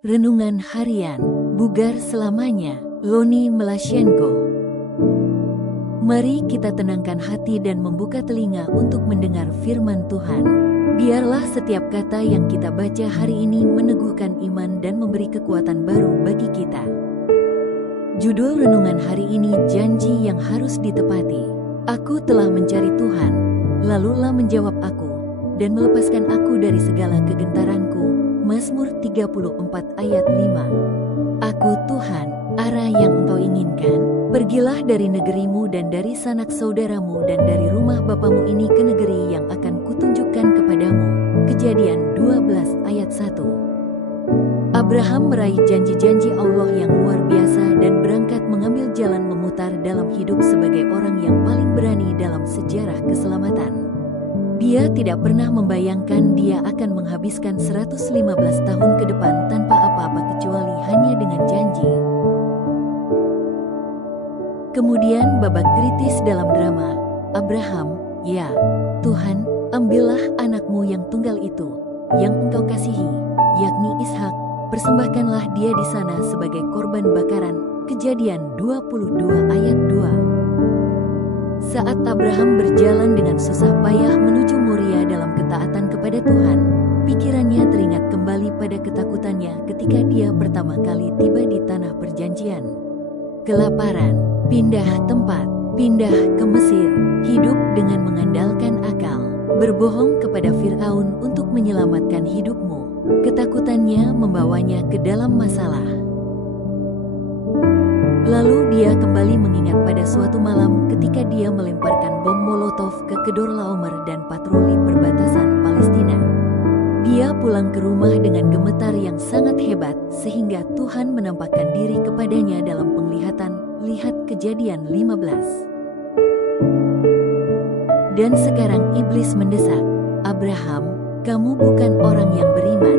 Renungan Harian, Bugar Selamanya, Loni Melashenko. Mari kita tenangkan hati dan membuka telinga untuk mendengar firman Tuhan. Biarlah setiap kata yang kita baca hari ini meneguhkan iman dan memberi kekuatan baru bagi kita. Judul renungan hari ini, janji yang harus ditepati. Aku telah mencari Tuhan, lalulah menjawab aku, dan melepaskan aku dari segala kegentaranku. Mazmur 34 ayat 5. Aku Tuhan, arah yang Engkau inginkan. Pergilah dari negerimu dan dari sanak saudaramu dan dari rumah bapamu ini ke negeri yang akan kutunjukkan kepadamu. Kejadian 12 ayat 1. Abraham meraih janji-janji Allah yang luar biasa dan berangkat mengambil jalan memutar dalam hidup sebagai orang yang paling berani dalam sejarah keselamatan. Dia tidak pernah membayangkan dia akan menghabiskan 115 tahun ke depan tanpa apa-apa kecuali hanya dengan janji. Kemudian babak kritis dalam drama, Abraham, ya, Tuhan, ambillah anakmu yang tunggal itu, yang Engkau kasihi, yakni Ishak, persembahkanlah dia di sana sebagai korban bakaran. Kejadian 22 ayat 2. Saat Abraham berjalan dengan susah payah menuju Moria dalam ketaatan kepada Tuhan, pikirannya teringat kembali pada ketakutannya ketika dia pertama kali tiba di tanah perjanjian. Kelaparan, pindah tempat, pindah ke Mesir, hidup dengan mengandalkan akal, berbohong kepada Firaun untuk menyelamatkan hidupmu. Ketakutannya membawanya ke dalam masalah. Lalu dia kembali mengingat pada suatu malam ketika dia melemparkan bom Molotov ke Kedorlaomer dan patroli perbatasan Palestina. Dia pulang ke rumah dengan gemetar yang sangat hebat sehingga Tuhan menampakkan diri kepadanya dalam penglihatan. Lihat Kejadian 15. Dan sekarang iblis mendesak, Abraham, kamu bukan orang yang beriman.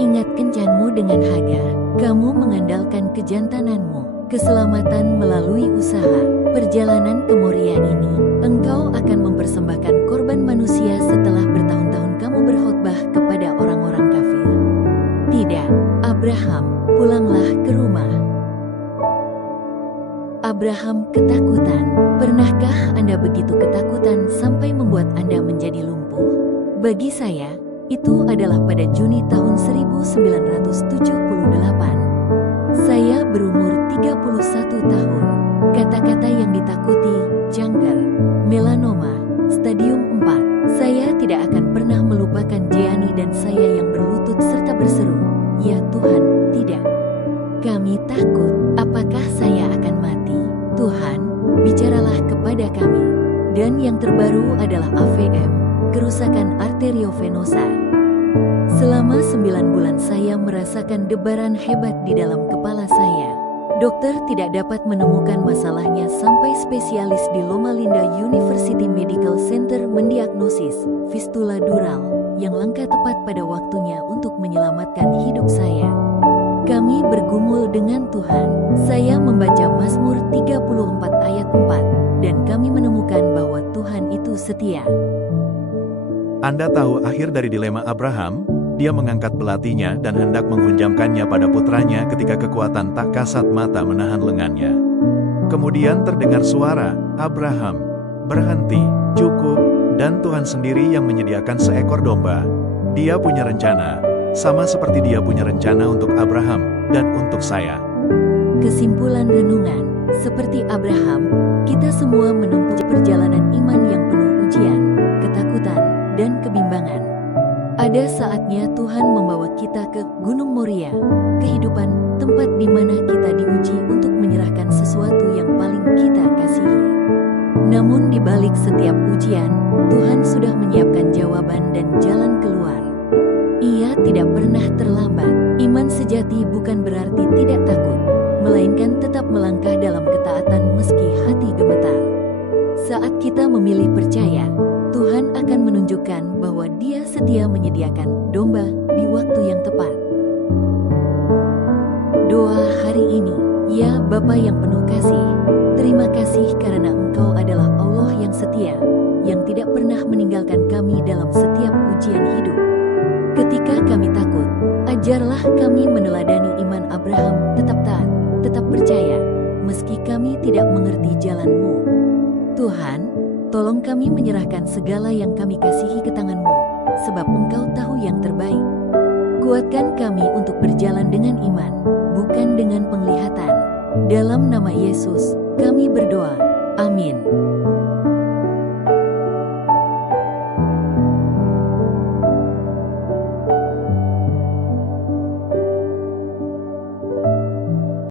Ingat kencanmu dengan Hagar, kamu mengandalkan kejantananmu. Keselamatan melalui usaha. Perjalanan ke Moria ini, engkau akan mempersembahkan korban manusia setelah bertahun-tahun kamu berkhotbah kepada orang-orang kafir. Tidak, Abraham, pulanglah ke rumah. Abraham ketakutan. Pernahkah Anda begitu ketakutan sampai membuat Anda menjadi lumpuh? Bagi saya, itu adalah pada Juni tahun 1978. Saya berumur 31 tahun. Kata-kata yang ditakuti, kanker, melanoma, stadium 4. Saya tidak akan pernah melupakan Jeani dan saya yang berlutut serta berseru, ya Tuhan, tidak. Kami takut, apakah saya akan mati? Tuhan, bicaralah kepada kami. Dan yang terbaru adalah AVM, kerusakan arteriovenosa. Selama 9 bulan saya merasakan debaran hebat di dalam kepala saya. Dokter tidak dapat menemukan masalahnya sampai spesialis di Loma Linda University Medical Center mendiagnosis fistula dural yang langka tepat pada waktunya untuk menyelamatkan hidup saya. Kami bergumul dengan Tuhan. Saya membaca Mazmur 34 ayat 4 dan kami menemukan bahwa Tuhan itu setia. Anda tahu akhir dari dilema Abraham? Dia mengangkat belatinya dan hendak menghunjamkannya pada putranya ketika kekuatan tak kasat mata menahan lengannya. Kemudian terdengar suara, Abraham, berhenti, cukup, dan Tuhan sendiri yang menyediakan seekor domba. Dia punya rencana, sama seperti dia punya rencana untuk Abraham dan untuk saya. Kesimpulan renungan, seperti Abraham, kita semua menempuh perjalanan iman yang penuh ujian, ketakutan, dan kebimbangan. Ada saatnya Tuhan membawa kita ke Gunung Moria, kehidupan, tempat di mana kita diuji untuk menyerahkan sesuatu yang paling kita kasihi. Namun di balik setiap ujian, Tuhan sudah menyiapkan jawaban dan jalan keluar. Ia tidak pernah terlambat. Iman sejati bukan berarti tidak takut, melainkan tetap melangkah dalam ketaatan meski hati gemetar. Saat kita memilih percaya, Tuhan akan menunjukkan bahwa Dia setia menyediakan domba di waktu yang tepat. Doa hari ini, ya Bapa yang penuh kasih, terima kasih karena Engkau adalah Allah yang setia, yang tidak pernah meninggalkan kami dalam setiap ujian hidup. Ketika kami takut, ajarlah kami meneladani iman Abraham, tetap taat, tetap percaya, meski kami tidak mengerti jalan-Mu. Tuhan, tolong kami menyerahkan segala yang kami kasihi ke tangan-Mu, sebab Engkau tahu yang terbaik. Kuatkan kami untuk berjalan dengan iman, bukan dengan penglihatan. Dalam nama Yesus, kami berdoa. Amin.